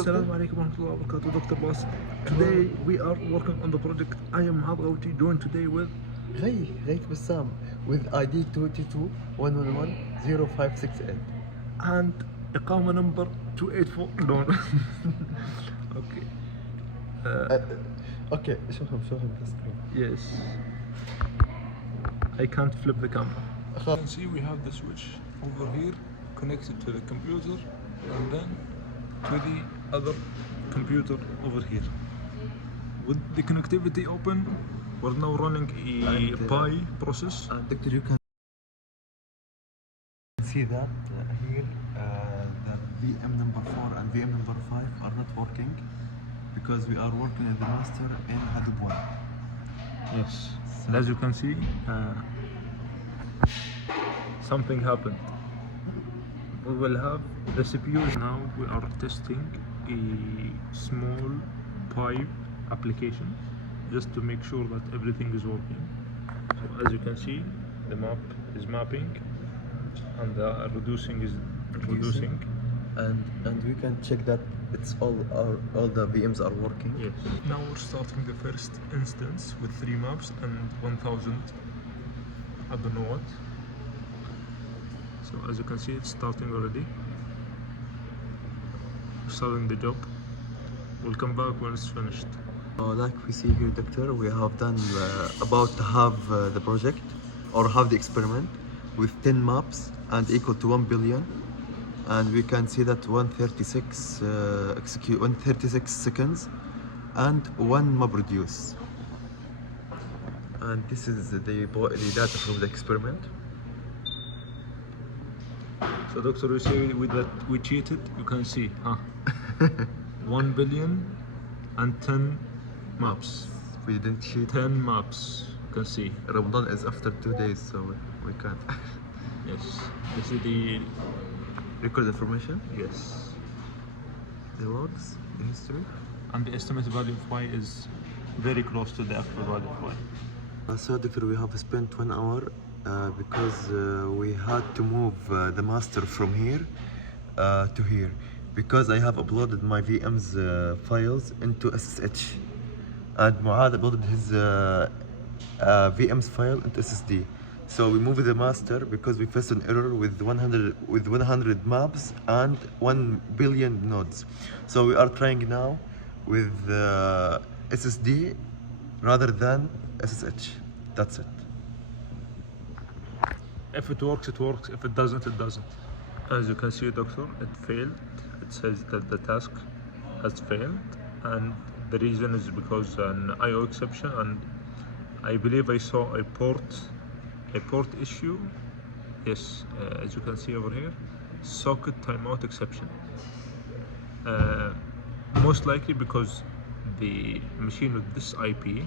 Assalamu alaikum warahmatullahi wabarakatuh, Dr. Boss. Today we are working on the project. I am Habgauti, joined today with Great Bassam with ID 222-111-0568 and Iqama number 284. No. Okay. Okay, show him the screen. Yes. I can't flip the camera. You can see we have the switch over here connected to the computer and then to the other computer over here. With the connectivity open, we're now running a Pi process. Doctor, you can see that here the VM number 4 and VM number 5 are not working because we are working in the master in Hadoop 1. Yes. And as you can see, something happened. We will have the CPU. Now we are testing a small pipe application just to make sure that everything is working. So as you can see, the map is mapping and the reducing is reducing. And we can check that it's all the VMs are working. Yes. Now we're starting the first instance with 3 maps and 1000 I don't know what. So as you can see, it's starting already. We're starting the job. We'll come back when it's finished. Like we see here, Doctor, we have done about half the project or half the experiment with 10 maps and equal to 1 billion. And we can see that 136 seconds and 1 map reduce. And this is the data from the experiment. So Doctor, you say that we cheated, you can see, huh? 1 billion and 10 maps. We didn't cheat. 10 maps, you can see. Ramadan is after 2 days, so we can't. Yes, this is the record information. Yes. The logs, the history. And the estimated value of y is very close to the actual value of y. So Doctor, we have spent 1 hour because we had to move the master from here to here because I have uploaded my VM's files into SSH and Muad uploaded his VM's file into SSD. So we moved the master because we faced an error with 100 maps and 1 billion nodes. So we are trying now with SSD rather than SSH. That's it. If it works, it works. If it doesn't, it doesn't. As you can see, Doctor, it failed. It says that the task has failed, and the reason is because an I/O exception, and I believe I saw a port issue. Yes, as you can see over here, socket timeout exception. Most likely because the machine with this IP,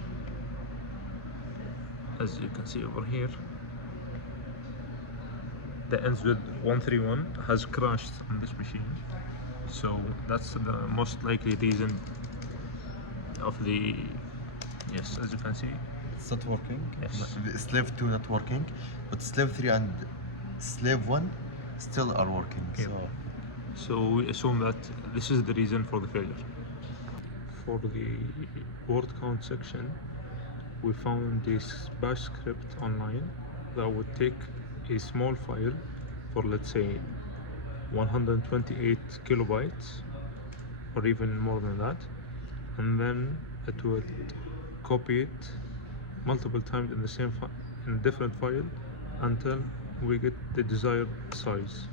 as you can see over here, that ends with 131 has crashed on this machine. So that's the most likely reason of the, yes, as you can see, it's not working. Yes. Slave 2 not working, but slave 3 and slave 1 still are working. Yep. So we assume that this is the reason for the failure. For the word count section, we found this bash script online that would take a small file for, let's say, 128 kilobytes or even more than that, and then it would copy it multiple times in the same in a different file until we get the desired size.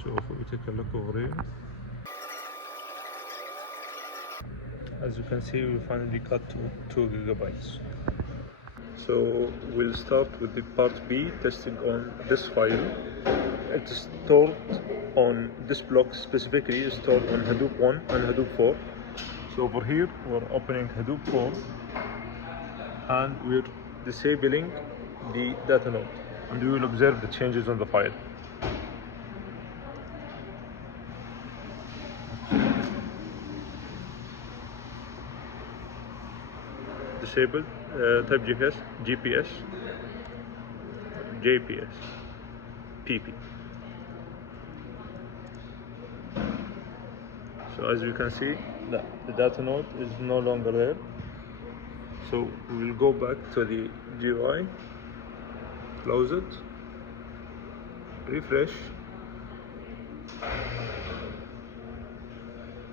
So if we take a look over here, as you can see, we finally got to 2 gigabytes. So we'll start with the part B, testing on this file. It's stored on this block specifically, is stored on Hadoop 1 and Hadoop 4. So over here we're opening Hadoop 4 and we're disabling the data node, and we will observe the changes on the file. Disabled, type GPS, JPS, PP. So So as you can see, the data node is no longer there. So we will go back to the GUI, close it, refresh,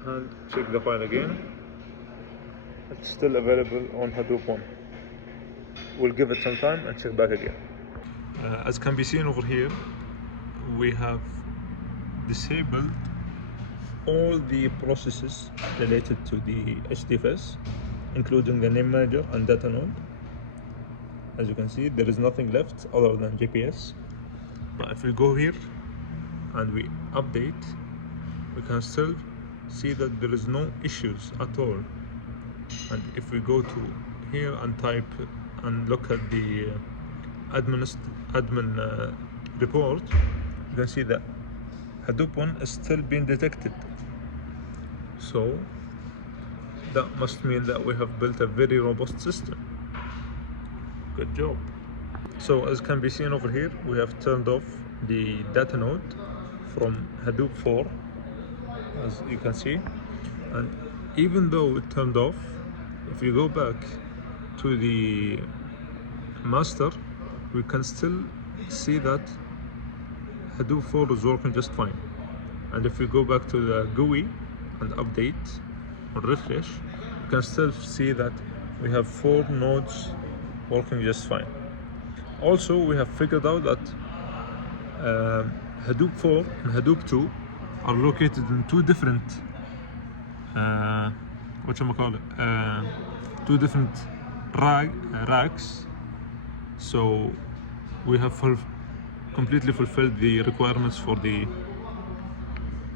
and check the file again. It's still available on Hadoop 1. We'll give it some time and check back again. As can be seen over here, we have disabled all the processes related to the HDFS, including the name manager and data node. As you can see, there is nothing left other than GPS. But if we go here and we update, we can still see that there is no issues at all. And if we go to here and type and look at the admin report, you can see that Hadoop 1 is still being detected. So that must mean that we have built a very robust system. Good job. So as can be seen over here, we have turned off the data node from Hadoop 4, as you can see. And even though it turned off, if you go back to the master, we can still see that Hadoop 4 is working just fine. And if we go back to the GUI and update or refresh, you can still see that we have 4 nodes working just fine. Also, we have figured out that Hadoop 4 and Hadoop 2 are located in two different two different racks. So we have completely fulfilled the requirements for the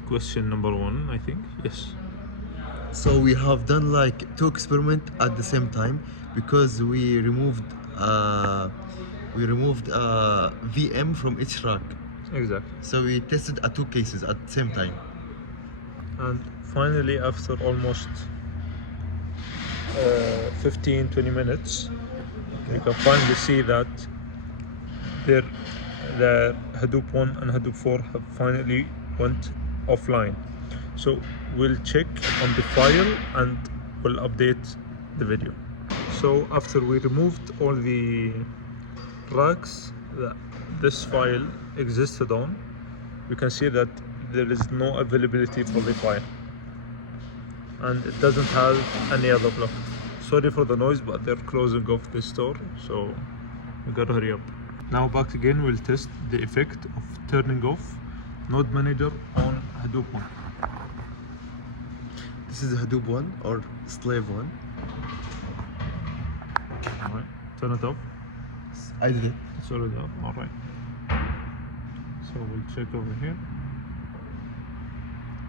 question number 1, I think. Yes. So we have done like 2 experiments at the same time, because we removed VM from each rack. Exactly. So we tested 2 cases at the same time. And finally, after almost 15-20 minutes, you can finally see that the Hadoop 1 and Hadoop 4 have finally went offline. So we'll check on the file and we'll update the video. So after we removed all the racks that this file existed on, we can see that there is no availability for the file and it doesn't have any other block. Sorry for the noise, but they're closing off the store, so we gotta hurry up. Now back again, we'll test the effect of turning off Node Manager on Hadoop 1. This is Hadoop 1 or Slave 1. Alright, turn it off. I did it. It's already off, alright. So we'll check over here.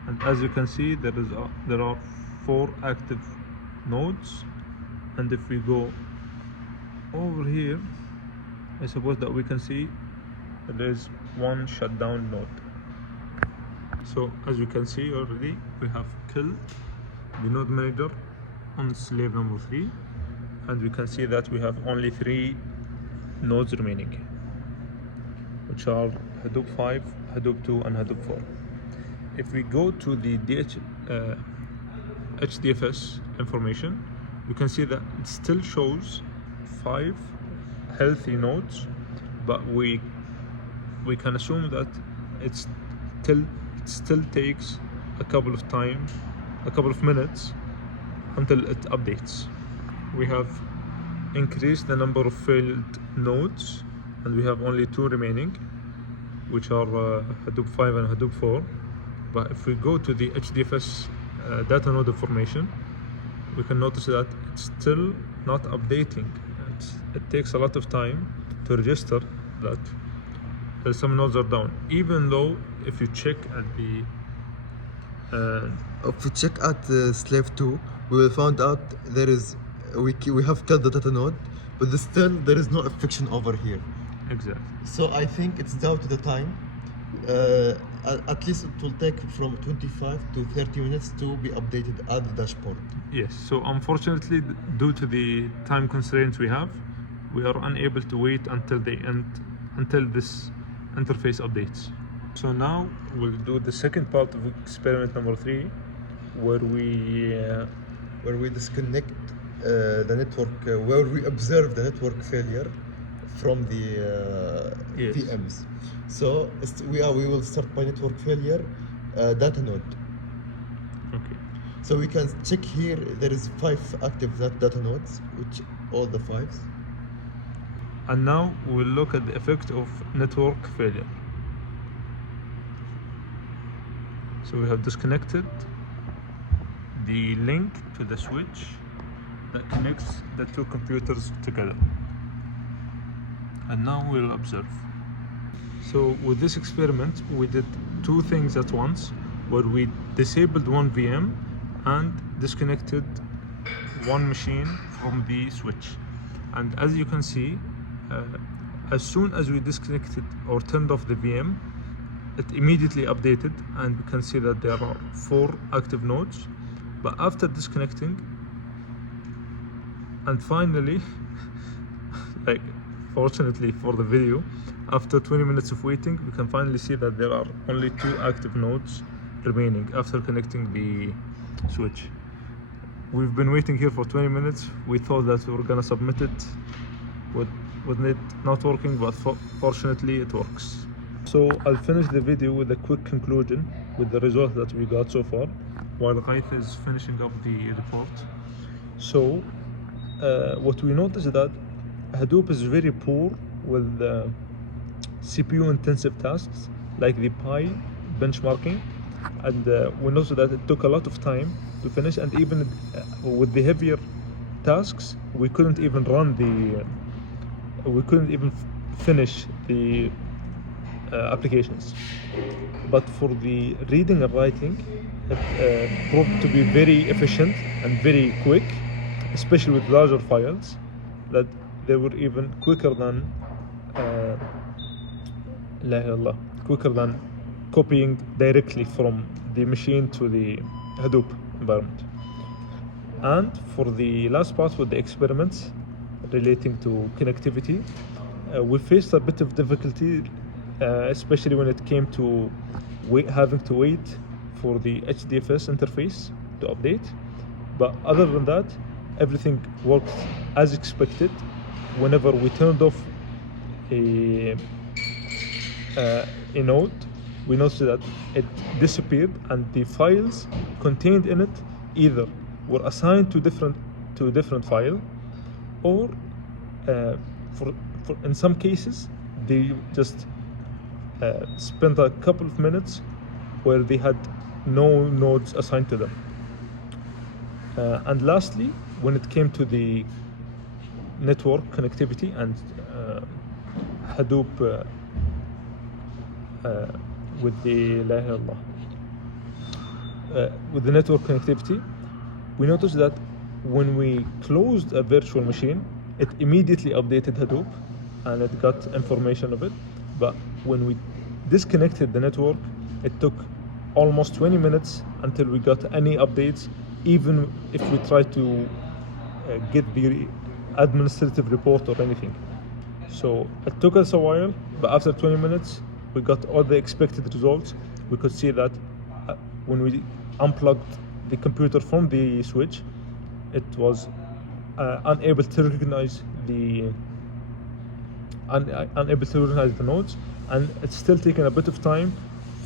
And as you can see, there are 4 active nodes. And if we go over here, I suppose that we can see that there is 1 shutdown node. So as you can see already, we have killed the node manager on slave number 3, and we can see that we have only 3 nodes remaining, which are Hadoop 5, Hadoop 2 and Hadoop 4. If we go to the HDFS information, we can see that it still shows 5 healthy nodes, but we can assume that it still takes a couple of minutes until it updates. We have increased the number of failed nodes and we have only 2 remaining, which are Hadoop 5 and Hadoop 4. But if we go to the HDFS data node information, we can notice that it's still not updating. It takes a lot of time to register that some nodes are down, even though if you check at the if we check at slave 2, we will find out we have killed the data node, but still there is no affection over here. Exactly. So I think it's down to the time. At least it will take from 25 to 30 minutes to be updated at the dashboard. Yes, so unfortunately, due to the time constraints we have, we are unable to wait until this interface updates. So now we'll do the second part of experiment number 3, where we disconnect the network, where we observe the network failure from the Yes. VMs. So we will start by network failure data node. okay. So we can check here. There is 5 active data nodes, which all the 5s. And now we'll look at the effect of network failure. So we have disconnected the link to the switch that connects the 2 computers together. And now we'll observe. So with this experiment, we did 2 things at once, where we disabled 1 VM and disconnected 1 machine from the switch. And as you can see, as soon as we disconnected or turned off the VM, it immediately updated, and we can see that there are 4 active nodes. But after disconnecting, and finally, like fortunately for the video, after 20 minutes of waiting, we can finally see that there are only 2 active nodes remaining after connecting the switch. We've been waiting here for 20 minutes. We thought that we were gonna submit it with it not working, but fortunately it works. So I'll finish the video with a quick conclusion with the result that we got so far, while Ghaith is finishing up the report. So what we noticed is that Hadoop is very poor with CPU intensive tasks like the Pi benchmarking, and we noticed that it took a lot of time to finish, and even with the heavier tasks we couldn't even finish the applications. But for the reading and writing, it proved to be very efficient and very quick, especially with larger files, that they were even quicker than copying directly from the machine to the Hadoop environment. And for the last part with the experiments relating to connectivity, we faced a bit of difficulty, especially when it came to having to wait for the HDFS interface to update. But other than that, everything worked as expected. Whenever we turned off a node, we noticed that it disappeared, and the files contained in it either were assigned to different file, or for in some cases they just spent a couple of minutes where they had no nodes assigned to them. And lastly, when it came to the network connectivity and Hadoop with the network connectivity, we noticed that when we closed a virtual machine, it immediately updated Hadoop and it got information of it. But when we disconnected the network, it took almost 20 minutes until we got any updates, even if we tried to get the administrative report or anything. So it took us a while, but after 20 minutes, we got all the expected results. We could see that when we unplugged the computer from the switch, it was unable to recognize the nodes, and it's still taking a bit of time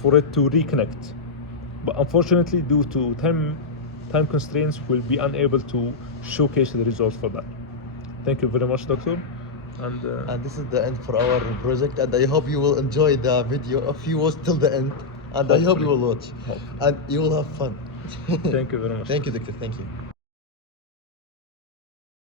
for it to reconnect. But unfortunately, due to time constraints, we'll be unable to showcase the results for that. Thank you very much, Doctor. And this is the end for our project, and I hope you will enjoy the video if you watch till the end, and I hope you will watch, and you will have fun. Thank you very much. Thank you, Doctor. Thank you.